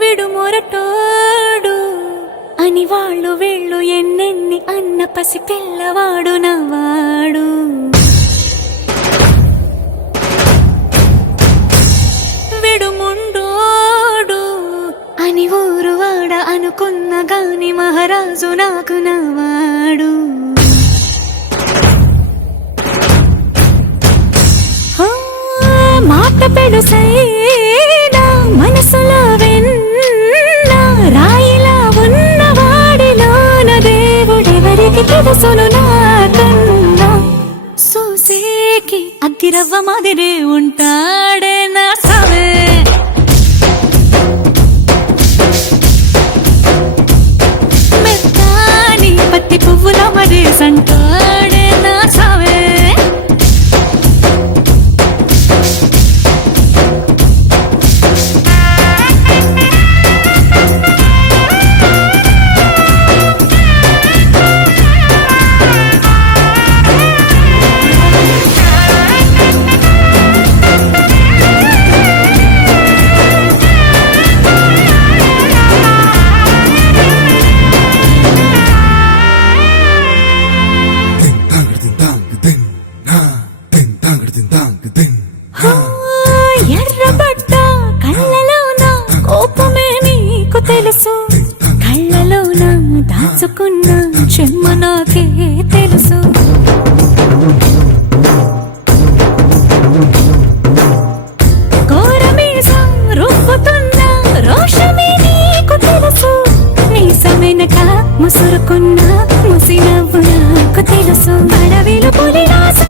విడు మొరటోడు అని వాళ్ళు వీళ్ళు ఎన్నెన్ని అన్న పసి పిల్లవాడు నవ్వాడు. విడు ముండోడు అని ఊరు వాడ అనుకున్న గాని మహారాజు నాకు నవ్వాడు. మాట పెడుసైనా మనసులో వెన్న రాయిలా ఉన్నవాడిలోన దేవుడెవరికి తెలుసును నాకన్నా. సూసేకి అగ్గిరవ్వ మాదిరి